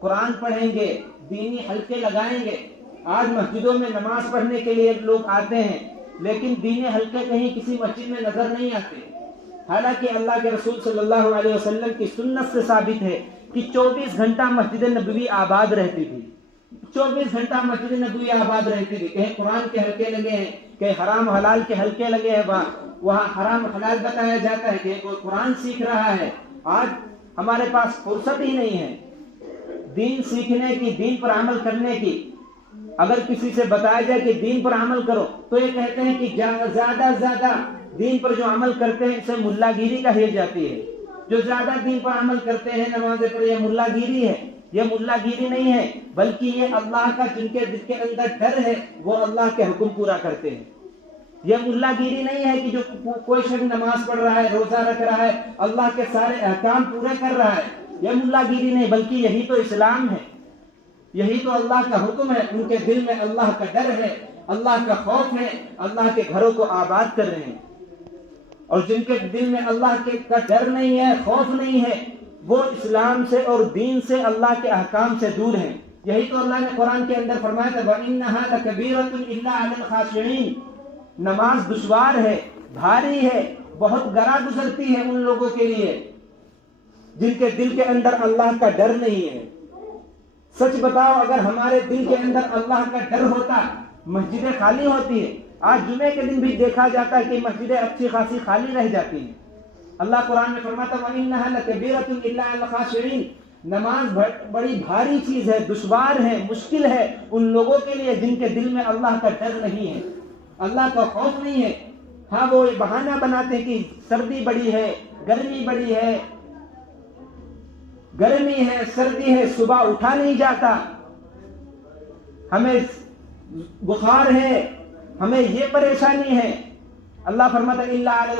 قرآن پڑھیں گے، دینی حلقے لگائیں گے۔ آج مسجدوں میں نماز پڑھنے کے لیے لوگ آتے ہیں، لیکن دینی حلقے کہیں کسی مسجد میں نظر نہیں آتے۔ حالانکہ اللہ کے رسول صلی اللہ علیہ وسلم کی سنت سے ثابت ہے کہ 24 گھنٹہ مسجد نبوی آباد رہتی تھی۔ 24 گھنٹہ مسجد نبوی آباد رہتی تھی۔ کہیں قرآن کے حلقے لگے ہیں، کہیں حرام حلال کے حلقے لگے ہیں، وہاں حرام حلال بتایا جاتا ہے، کہ کوئی قرآن سیکھ رہا ہے۔ آج ہمارے پاس فرصت ہی نہیں ہے دین سیکھنے کی، دین پر عمل کرنے کی۔ اگر کسی سے بتایا جائے کہ دین پر عمل کرو تو یہ کہتے ہیں کہ زیادہ زیادہ دین پر جو عمل کرتے ہیں اسے ملا گیری کہی جاتی ہے۔ جو زیادہ دین پر عمل کرتے ہیں نمازیں پر، یہ ملا گیری ہے۔ یہ ملا گیری نہیں ہے، بلکہ یہ اللہ کا جن کے دل کے اندر ڈر ہے وہ اللہ کے حکم پورا کرتے ہیں۔ یہ ملا گیری نہیں ہے کہ جو کوئی شخص نماز پڑھ رہا ہے، روزہ رکھ رہا ہے، اللہ کے سارے احکام پورے کر رہا ہے، یہ ملا گیری نہیں، بلکہ یہی تو اسلام ہے، یہی تو اللہ کا حکم ہے۔ ان کے دل میں اللہ کا ڈر ہے، اللہ کا خوف ہے، اللہ کے گھروں کو آباد کر رہے ہیں۔ اور جن کے دل میں اللہ کا ڈر نہیں ہے، خوف نہیں ہے، وہ اسلام سے اور دین سے، اللہ کے احکام سے دور ہیں۔ یہی تو اللہ نے قرآن کے اندر فرمایا تھا وَإِنَّهَا لَكَبِيرَةٌ إِلَّا عَلَى الْخَاشِعِينَ۔ نماز دشوار ہے، بھاری ہے، بہت گرا گزرتی ہے ان لوگوں کے لیے جن کے دل کے اندر اللہ کا ڈر نہیں ہے۔ سچ بتاؤ، اگر ہمارے دل کے اندر اللہ کا ڈر ہوتا، مسجدیں خالی ہوتی ہیں۔ آج جمعے کے دن بھی دیکھا جاتا ہے کہ مسجدیں اچھی خاصی خالی رہ جاتی ہیں۔ اللہ قرآن میں فرماتا ہے وَإِنَّهَا لَكَبِيرَةٌ إِلَّا عَلَى الْخَاشِعِينَ۔ نماز بڑی بھاری چیز ہے، دشوار ہے، مشکل ہے ان لوگوں کے لیے جن کے دل میں اللہ کا ڈر نہیں ہے، اللہ کا خوف نہیں ہے۔ ہاں، وہ بہانہ بناتے ہیں کہ سردی بڑی ہے، گرمی بڑی ہے، گرمی ہے، سردی ہے، صبح اٹھا نہیں جاتا، ہمیں بخار ہے، ہمیں یہ پریشانی ہے۔ اللہ فرماتا ہے الا علی